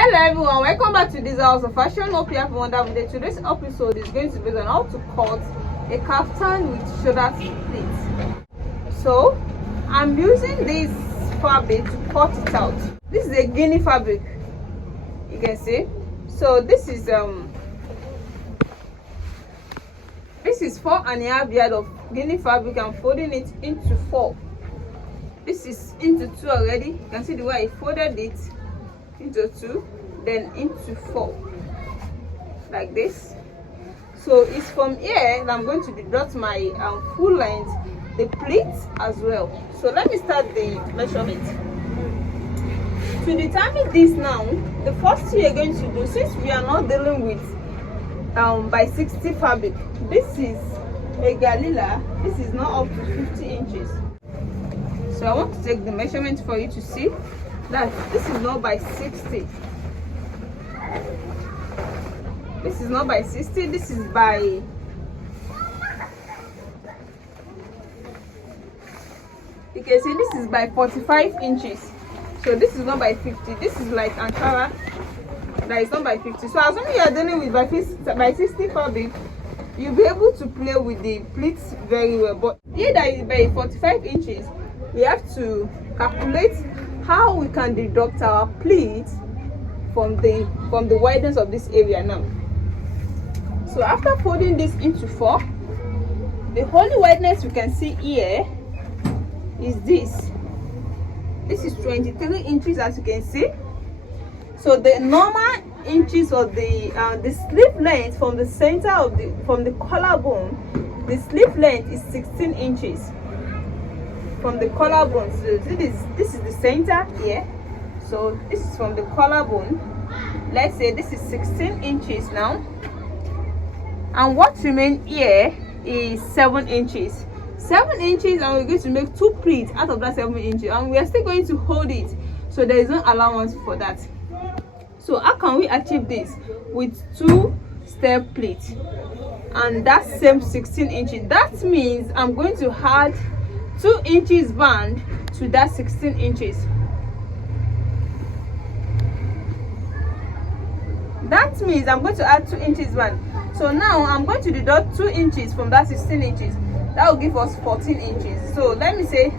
Hello everyone, welcome back to this house of fashion. Hope you have a wonderful day. Today's episode is going to be on how to cut a kaftan with shoulder pleats. So I'm using this fabric to cut it out. This is a guinea fabric, you can see. So this is 4.5 yards of guinea fabric. I'm folding it into 4. This is into 2 already. You can see the way I folded it into 2, then into 4, like this. So it's from here that I'm going to deduct my full length, the pleat as well. So let me start the measurement. To determine this now, the first thing you're going to do, since we are not dealing with by 60 fabric, this is a galila, this is not up to 50 inches. So I want to take the measurement for you to see that this is not by 60. This is not by 60, this is by you can see this is by 45 inches. So this is not by 50. This is like Ankara, that is not by 50. So as long as you are dealing with by 60 fabric, you'll be able to play with the pleats very well. But here that is by 45 inches, we have to calculate how we can deduct our pleat from the wideness of this area now. So after folding this into 4, the only wideness you can see here is this. This is 23 inches, as you can see. So the normal inches of the sleeve length from the center of from the collarbone, the sleeve length is 16 inches. From the collarbone, so this is the center here. So this is from the collarbone. Let's say this is 16 inches now, and what remains here is 7 inches. 7 inches, and we're going to make 2 pleats out of that 7 inches, and we are still going to hold it, so there is no allowance for that. So how can we achieve this? With 2 step pleats and that same 16 inches. That means I'm going to add 2 inches band to that 16 inches. That means I'm going to add 2 inches band. So now I'm going to deduct 2 inches from that 16 inches. That will give us 14 inches. So let me say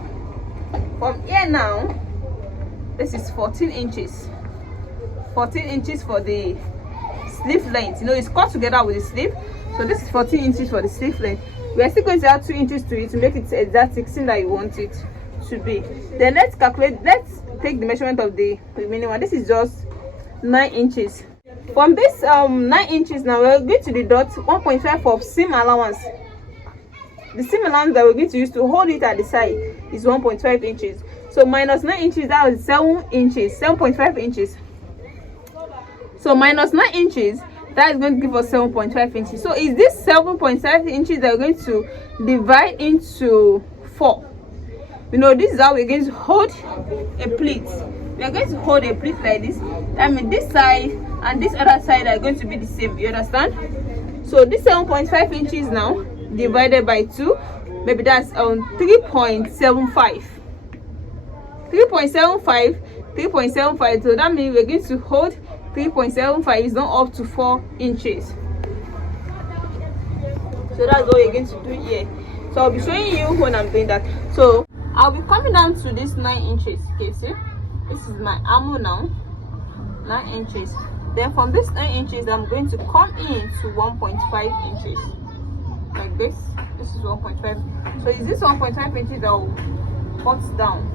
from here now, this is 14 inches. 14 inches for the sleeve length. You know, it's cut together with the sleeve. So this is 14 inches for the sleeve length. We are still going to add 2 inches to it to make it exact 16 that you want it to be. Then let's calculate, let's take the measurement of the remaining one. This is just 9 inches. From this 9 inches now, we're going to deduct 1.5 of seam allowance. The seam allowance that we're going to use to hold it at the side is 1.5 inches. So minus 9 inches, that was 7 inches, 7.5 inches. So minus 9 inches, that is going to give us 7.5 inches. So is this 7.5 inches that we're going to divide into 4? You know, this is how we're going to hold a pleat. We are going to hold a pleat like this. I mean, this side and this other side are going to be the same. You understand? So this 7.5 inches now divided by 2, maybe that's 3.75. 3.75. So that means we're going to hold 3.75 is not up to 4 inches. So that's what we're going to do here. So I'll be showing you when I'm doing that. So I'll be coming down to this 9 inches. Okay, see, this is my armhole now, 9 inches. Then from this 9 inches, I'm going to come in to 1.5 inches, like this. This is 1.5. So is this 1.5 inches that will cut down?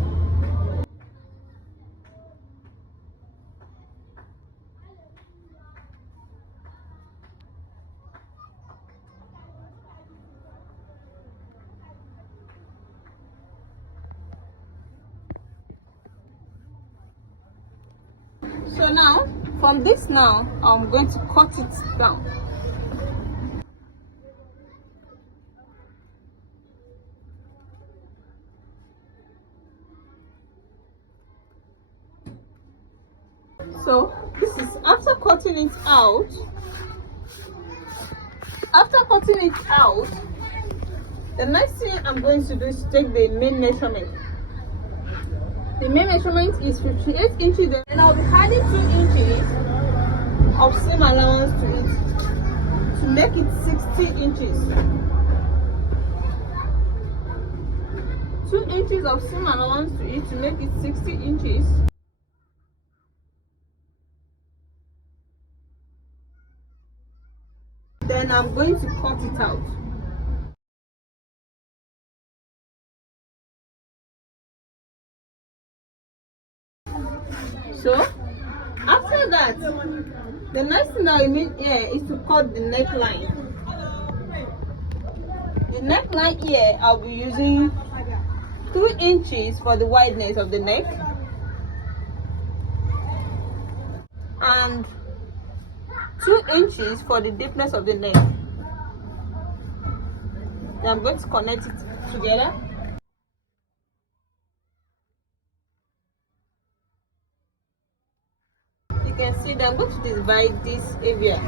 So now from this now, I'm going to cut it down. So this is after cutting it out. After cutting it out, the next thing I'm going to do is take the main measurement. The main measurement is 58 inches, and I'll be adding 2 inches of seam allowance to it to make it 60 inches. 2 inches of seam allowance to it to make it 60 inches. Then I'm going to cut it out. So after that, the next thing I mean here is to cut the neckline. The neckline here, I'll be using 2 inches for the wideness of the neck and 2 inches for the deepness of the neck. Then I'm going to connect it together. You can see that I'm going to divide this area.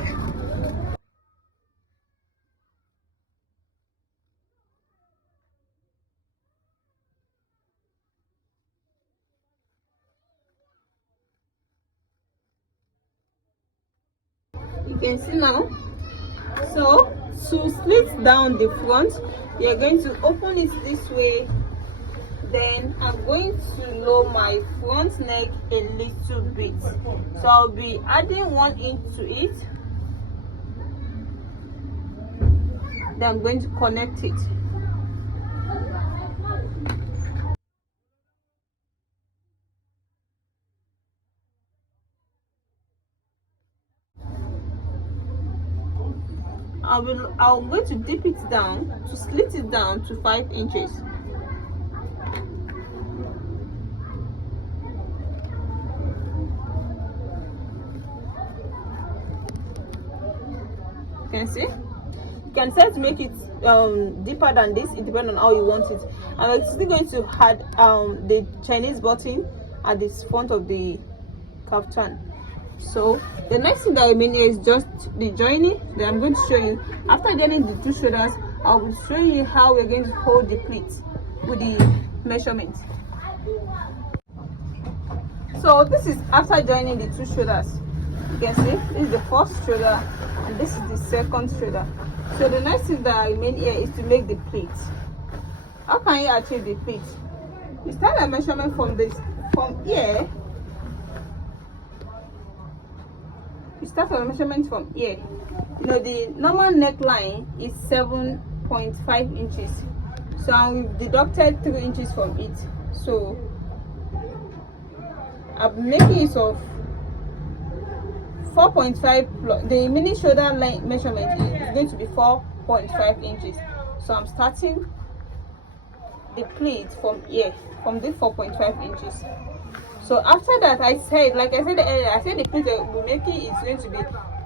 You can see now. So to slit down the front, you're going to open it this way. Then I'm going to lower my front neck a little bit. So I'll be adding 1 inch to it. Then I'm going to connect it. I'm going to dip it down to slit it down to 5 inches. You can see. You can try to make it deeper than this. It depends on how you want it. I'm still going to add the Chinese button at the front of the kaftan. So the next thing that I mean here is just the joining that I'm going to show you. After joining the 2 shoulders, I will show you how we're going to hold the pleat with the measurement. So this is after joining the 2 shoulders. You can see this is the first shoulder and this is the second shoulder. So the next thing that I mean here is to make the pleat. How can you achieve the pleat? You start a measurement from here. You start a measurement from here. You know the normal neckline is 7.5 inches. So we've deducted 3 inches from it. So I'm making it of 4.5 plus the mini shoulder length measurement is going to be 4.5 inches. So I'm starting the pleat from here, from the 4.5 inches. So after that, like I said earlier, I said the pleat that we're making is going to be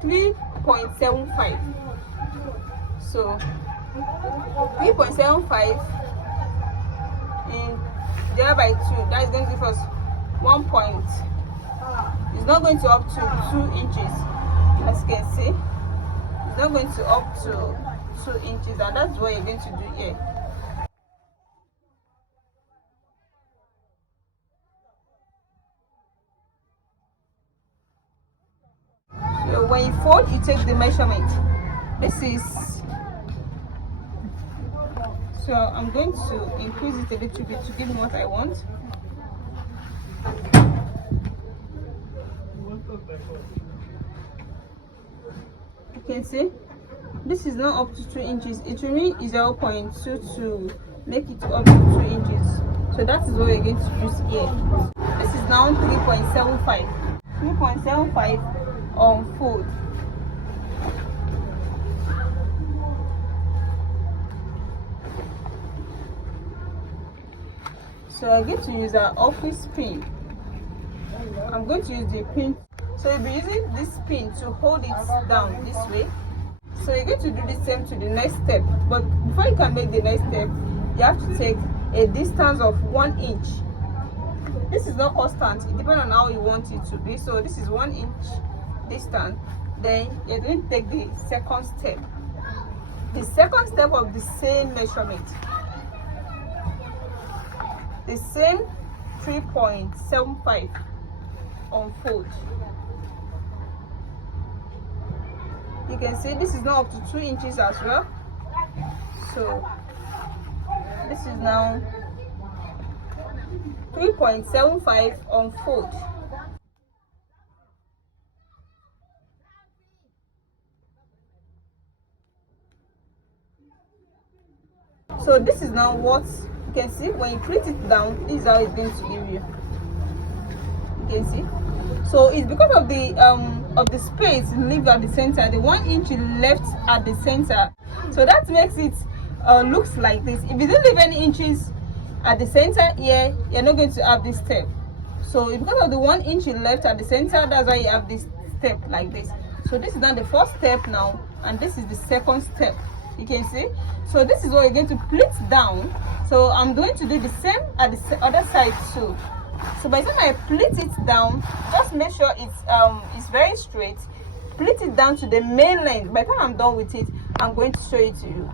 3.75. So 3.75 and divided by 2, that is going to give us 1 point. It's not going to up to 2 inches, as you can see. It's not going to up to 2 inches, and that's what you're going to do here. So when you fold, you take the measurement. This is, so I'm going to increase it a little bit to give me what I want. You can see this is not up to 2 inches. It will mean 0.2 to make it up to 2 inches. So that is what we're going to use here. This is now 3.75. 3.75 on fold. So I'm going to use an office pin. I'm going to use the pin. So you'll be using this pin to hold it down this way. So you're going to do the same to the next step. But before you can make the next step, you have to take a distance of 1 inch. This is not constant. It depends on how you want it to be. So this is 1 inch distance. Then you're going to take the second step. The second step of the same measurement. The same 3.75 on fold. You can see this is now up to 2 inches as well. So this is now 3.75 on fold. So this is now what you can see. When you pleat it down, this is how it's going to give you. You can see. So it's because of the space leave at the center, the 1 inch left at the center, so that makes it looks like this. If you don't leave any inches at the center here, you're not going to have this step. So it's because of the 1 inch left at the center, that's why you have this step like this. So this is now the first step now, and this is the second step. You can see. So this is what you're going to pleat down. So I'm going to do the same at the other side too. So by the time I pleat it down, just make sure it's very straight. Pleat it down to the main length. By the time I'm done with it, I'm going to show it to you.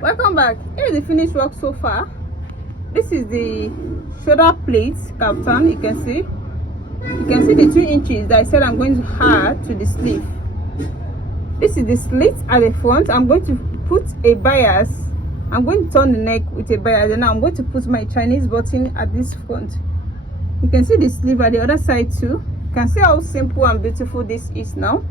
Welcome back. Here is the finished work so far. This is the shoulder pleat kaftan. You can see the 2 inches that I said I'm going to add to the sleeve. This is the slit at the front. I'm going to put a bias. I'm going to turn the neck with a bias, and I'm going to put my Chinese button at this front. You can see the sleeve at the other side too. You can see how simple and beautiful this is now.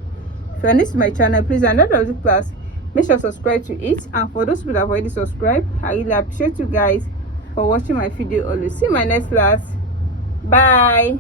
If you're new to my channel, please another the class, make sure to subscribe to it. And for those people that have already subscribed, I really appreciate you guys for watching my video always. See you in my next class. Bye.